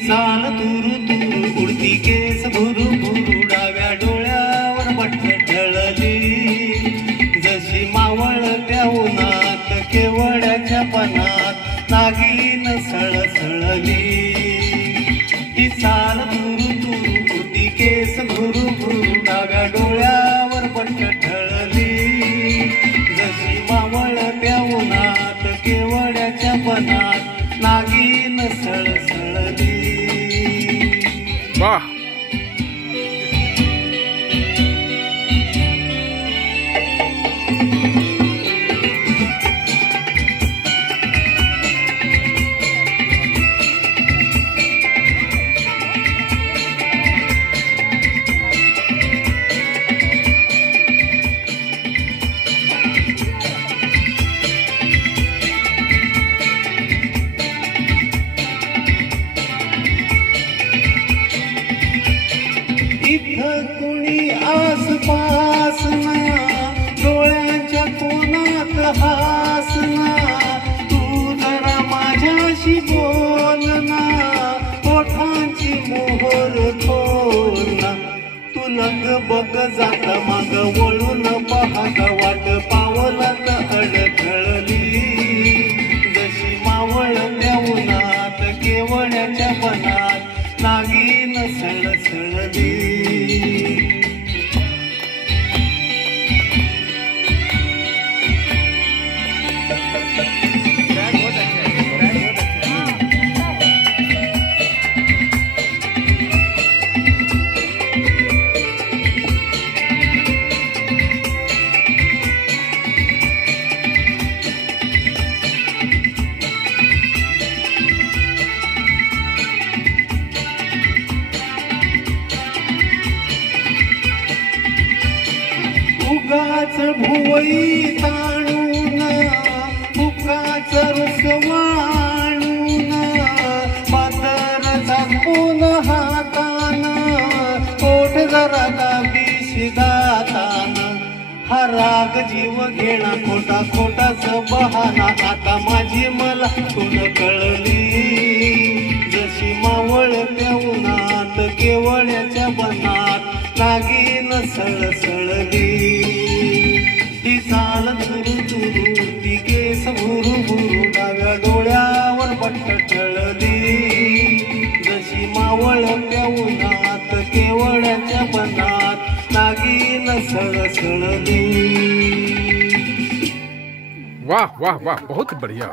चाल तुरु तुरु उडती केस भुरु भुरु डाव्या डोळ्यावर बट्ट ढळली जशी मावळत्या उन्हात केवड्याच्या पणात नागिन सळसळली ही चाल तुरु तुरु उडती केस भुरु भुरु डाव्या डोळ्यावर बट्ट ढळली जशी मावळत्या उन्हात केवड्याच्या पणात नागिन सळसळली। वाह इथं कुणी आसपास ना डोळ्यांच्या कोणात हासना तू जरा माझ्याशी बोल ना ओठांची मोहर खोल ना तू लंग बघ जात माग वळून पाहत वाट पावलात अडखळली जशी मावळत्या उन्हात केवड्याच्या बनात नागिन सळसळली। उगाच भुवई ताणून उगाच रुसवाणून पातर झाकून हातान पोट जरा दाबी दातान हा राग जीव घेणा खोटा खोटाच बहाना आता माझी मला कोण कळली जशी मावळत्या उन्हात केवड्याच्या बनात नागिन सळसळली ही चाल तुरु तुरु ती केस भुरु भुरु डाव्या डोळ्यावर बट्ट ढळली जशी मावळत्या उन्हात केवड्याच्या बनात नागिन सळसळली। वाह वाह वाह बहुत बढ़िया।